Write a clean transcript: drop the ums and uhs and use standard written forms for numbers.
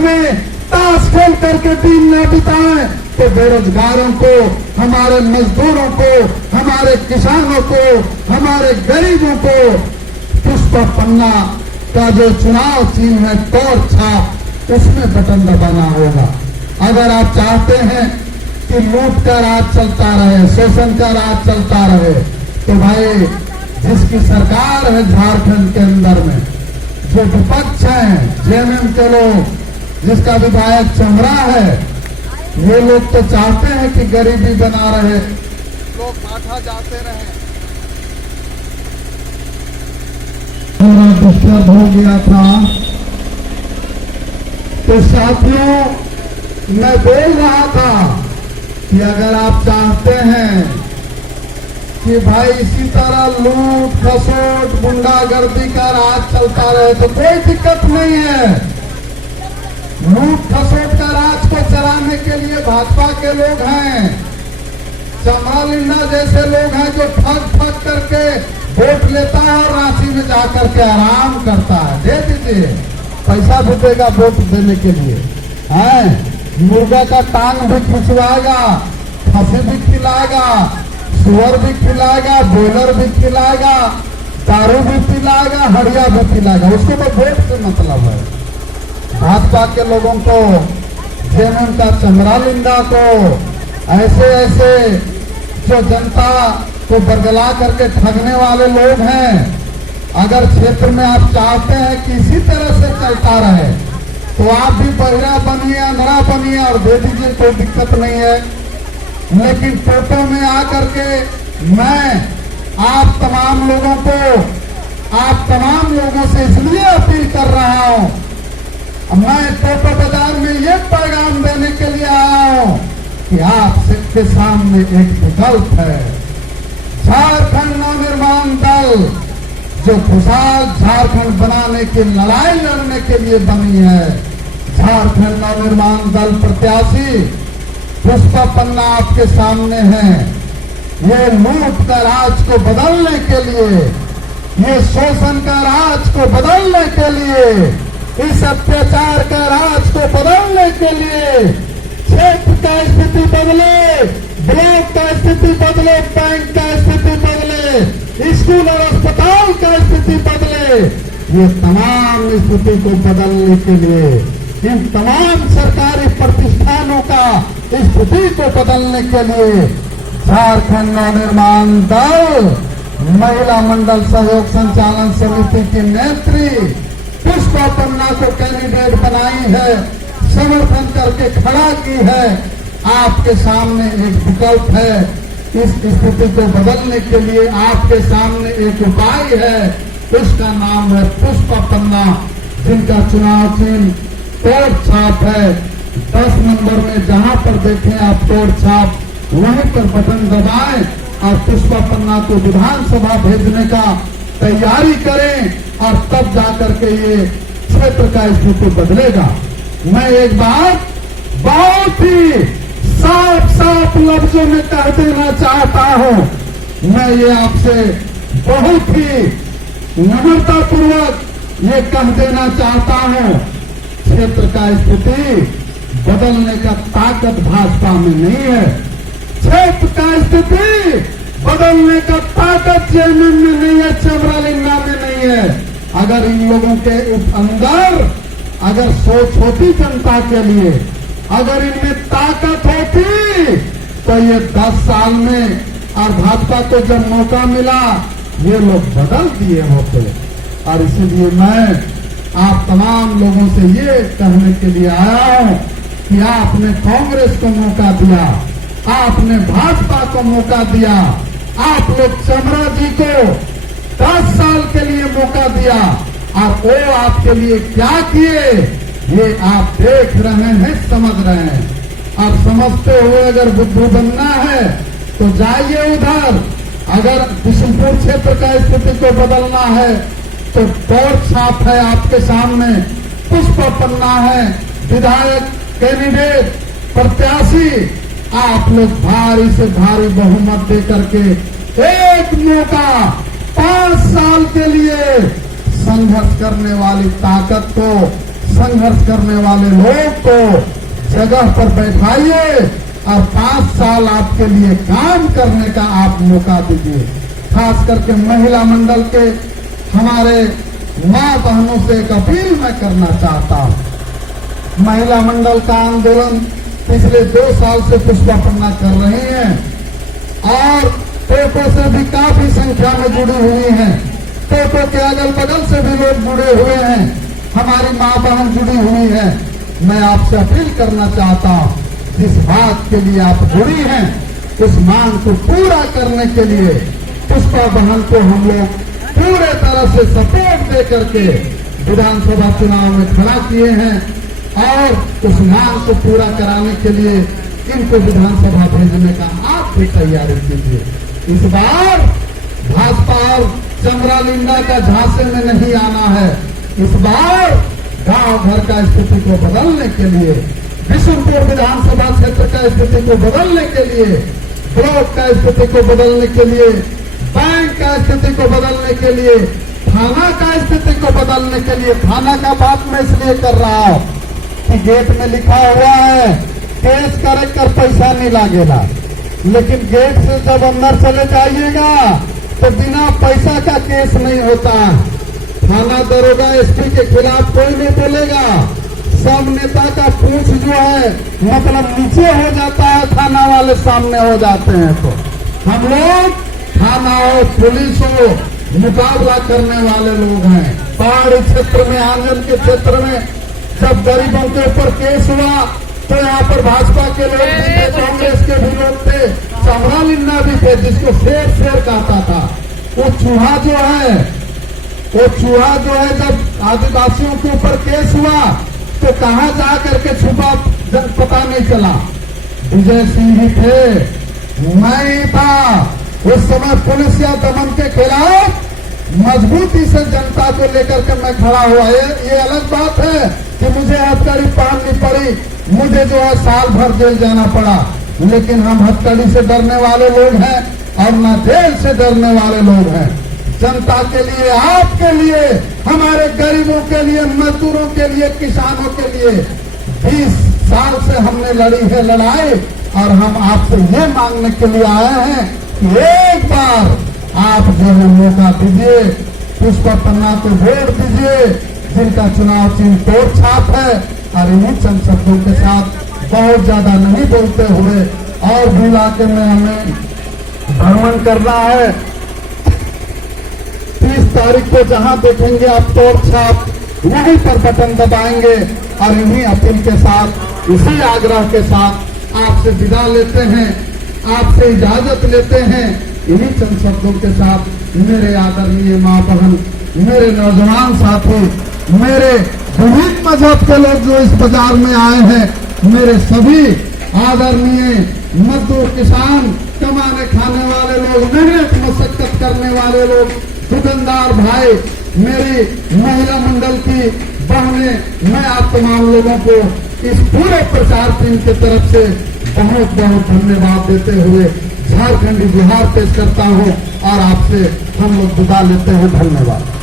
में ताश खेल करके दिन न बिताएं तो बेरोजगारों को, हमारे मजदूरों को, हमारे किसानों को, हमारे गरीबों को पुष्प पन्ना का जो चुनाव चिन्ह है तोड़ छाप, उसमें बटन दबाना होगा। अगर आप चाहते हैं कि लूट का राज चलता रहे, शोषण का राज चलता रहे, तो भाई जिसकी सरकार है झारखंड के अंदर में, जो विपक्ष है जेएमएम के लोग, जिसका विधायक चमरा है, ये लोग तो चाहते हैं कि गरीबी बना रहे, लोग बांटा जाते रहे। डिस्टर्ब हो गया था तो साथियों मैं बोल रहा था कि अगर आप चाहते हैं कि भाई इसी तरह लूट खसोट गुंडागर्दी का राज चलता रहे तो कोई दिक्कत नहीं है। लूट खसोट का राज को चलाने के लिए भाजपा के लोग हैं, चमरा लिंडा जैसे लोग हैं जो ठग ठग करके वोट लेता है और रांची में जाकर के आराम करता है। दे दीजिए, पैसा भी देगा वोट देने के लिए, है मुर्गा का टांग भी खिंचवाएगा, खसी भी खिलाएगा, सुअर भी खिलाएगा, बॉयलर भी खिलाएगा, दारू भी पिलाएगा, हड़िया भी पिलाएगा। उसको तो वोट से मतलब है। भाजपा के लोगों को, जेएमएम का चमरा लिंडा को, ऐसे ऐसे जो जनता को बरगला करके ठगने वाले लोग हैं, अगर क्षेत्र में आप चाहते हैं कि इसी तरह से चलता रहे तो आप भी बहिरा बनिए, अंधरा बनिए और दे दीजिए, कोई दिक्कत नहीं है। लेकिन टोटो में आकर के मैं आप तमाम लोगों से इसलिए अपील कर रहा हूं, मैं टोटो बाजार में ये पैगाम देने के लिए आया हूं कि आप सबके सामने एक विकल्प है। झारखंड नवनिर्माण दल जो खुशहाल झारखंड बनाने की लड़ाई लड़ने के लिए बनी है, झारखंड नवनिर्माण दल प्रत्याशी पुष्प पन्ना आपके सामने है। ये लूट का राज को बदलने के लिए, ये शोषण का राज को बदलने के लिए, इस अत्याचार का राज को बदलने के लिए क्षेत्र का स्थिति बदले, ब्लॉक का स्थिति बदले, बैंक का स्थिति बदले, स्कूल और अस्पताल का स्थिति बदले, ये तमाम स्थिति को बदलने के लिए, इन तमाम सरकारी प्रतिष्ठानों का स्थिति को बदलने के लिए झारखंड नवनिर्माण दल महिला मंडल सहयोग संचालन समिति की नेत्री पुष्प पन्ना को कैंडिडेट बनाई है, समर्थन करके खड़ा की है। आपके सामने एक विकल्प है, इस स्थिति को बदलने के लिए आपके सामने एक उपाय है, उसका नाम है पुष्प पन्ना, जिनका चुनाव चिन्ह तोड़ छाप है। 10 नंबर में जहां पर देखें आप तोड़ छाप, वहीं पर बटन दबाएं और पुष्प पन्ना को विधानसभा भेजने का तैयारी करें और तब जाकर के ये क्षेत्र का स्थिति बदलेगा। मैं एक बात बहुत ही साफ साफ लफ्जों में कह देना चाहता हूं, मैं ये आपसे बहुत ही नम्रता पूर्वक ये कह देना चाहता हूं, क्षेत्र का स्थिति बदलने का ताकत भाजपा में नहीं है। क्षेत्र का स्थिति बदलने का ताकत जेएमएम में नहीं है, चमरा लिंडा में नहीं है। अगर इन लोगों के अंदर अगर सोच होती जनता के लिए, अगर इनमें ताकत होती तो ये 10 साल में, और भाजपा को जब मौका मिला ये लोग बदल दिए होते। और इसीलिए मैं आप तमाम लोगों से ये कहने के लिए आया हूं कि आपने कांग्रेस को मौका दिया, आपने भाजपा को मौका दिया, आप लोग चमरा जी को 10 साल के लिए मौका दिया और वो आपके लिए क्या किए ये आप देख रहे हैं, समझ रहे हैं। आप समझते हुए अगर बुद्धू बनना है तो जाइए उधर। अगर बिशनपुर क्षेत्र का स्थिति को बदलना है तो तोड़ छाप है आपके सामने, पुष्प पन्ना है विधायक कैंडिडेट प्रत्याशी। आप लोग भारी से भारी बहुमत दे करके एक मौका 5 साल के लिए संघर्ष करने वाली ताकत को संघर्ष करने वाले लोग को जगह पर बैठाइए और 5 साल आपके लिए काम करने का आप मौका दीजिए। खास करके महिला मंडल के हमारे माँ बहनों से एक अपील मैं करना चाहता हूँ। महिला मंडल का आंदोलन पिछले 2 साल से पुष्पापन्ना कर रही हैं और टोटो से भी काफी संख्या में जुड़ी हुई हैं। टोटो के अगल बगल से भी लोग जुड़े हुए हैं, हमारी माँ बहन जुड़ी हुई है। मैं आपसे अपील करना चाहता हूँ, जिस बात के लिए आप जुड़ी हैं उस मांग को पूरा करने के लिए पुष्पा बहन को हम लोग पूरे तरह से सपोर्ट दे करके विधानसभा चुनाव में खड़ा किए हैं और उस मांग को पूरा कराने के लिए इनको विधानसभा भेजने का आप भी तैयारी कीजिए। इस बार भाजपा और चमरालिंदा का झांसे में नहीं आना है। इस बार गांव घर का स्थिति को बदलने के लिए, बिशुनपुर विधानसभा क्षेत्र का स्थिति को बदलने के लिए, ब्लॉक का स्थिति को बदलने के लिए, बैंक का स्थिति को बदलने के लिए, थाना का स्थिति को बदलने के लिए। थाना का बात मैं इसलिए कर रहा हूँ कि गेट में लिखा हुआ है केस कर पैसा नहीं लागेगा, लेकिन गेट से जब अंदर चले जाइएगा तो बिना पैसा का केस नहीं होता। थाना दरोगा एसपी के खिलाफ कोई नहीं बोलेगा। सब नेता का पूछ जो है मतलब नीचे हो जाता है, थाना वाले सामने हो जाते हैं। तो हम लोग थाना और पुलिस हो मुकाबला करने वाले लोग हैं। पहाड़ी क्षेत्र में, आंगन के क्षेत्र में जब गरीबों के ऊपर केस हुआ तो यहाँ पर भाजपा के लोग भी थे, कांग्रेस के भी लोग थे, चमरालिंदा भी थे, जिसको शेर कहता था। वो चूहा जो है जब आदिवासियों के ऊपर केस हुआ तो कहाँ जा करके छुपा जब पता नहीं चला। विजय सिंह ही थे, मैं ही था। उस समय पुलिस या दमन के खिलाफ मजबूती से जनता को लेकर के मैं खड़ा हुआ। ये अलग बात है कि मुझे हथकड़ी पहननी पड़ी, मुझे जो है साल भर जेल जाना पड़ा, लेकिन हम हथकड़ी से डरने वाले लोग हैं और न जेल से डरने वाले लोग हैं। जनता के लिए, आपके लिए, हमारे गरीबों के लिए, मजदूरों के लिए, किसानों के लिए 20 साल से हमने लड़ी है लड़ाई और हम आपसे ये मांगने के लिए आए हैं कि एक बार आप जो है मौका दीजिए, पुष्पापन्ना को वोट दीजिए, जिनका चुनाव चिन्ह तोड़ छाप है। और इन्हीं चंद शब्दों के साथ बहुत ज्यादा नहीं बोलते हुए और भी इलाके में हमें भ्रमण करना है। 30 तारीख को जहां देखेंगे आप तोड़ छाप, वहीं पर बटन दबाएंगे। और इन्हीं अपील के साथ, इसी आग्रह के साथ आपसे विदा लेते हैं, आपसे इजाजत लेते हैं। इन्हीं चंद शब्दों के साथ मेरे आदरणीय माँ बहन, मेरे नौजवान साथी, मेरे विभिन्न मजहब के लोग जो इस बाजार में आए हैं, मेरे सभी आदरणीय मजदूर, किसान, कमाने खाने वाले लोग, मेहनत मशक्कत करने वाले लोग, दुकानदार भाई, मेरी महिला मंडल की बहनें, मैं आप तमाम लोगों को इस पूरे प्रचार टीम की तरफ से बहुत बहुत धन्यवाद देते हुए झारखंडी बिहार पेश करता हूं और आपसे हम लोग विदा लेते हैं। धन्यवाद।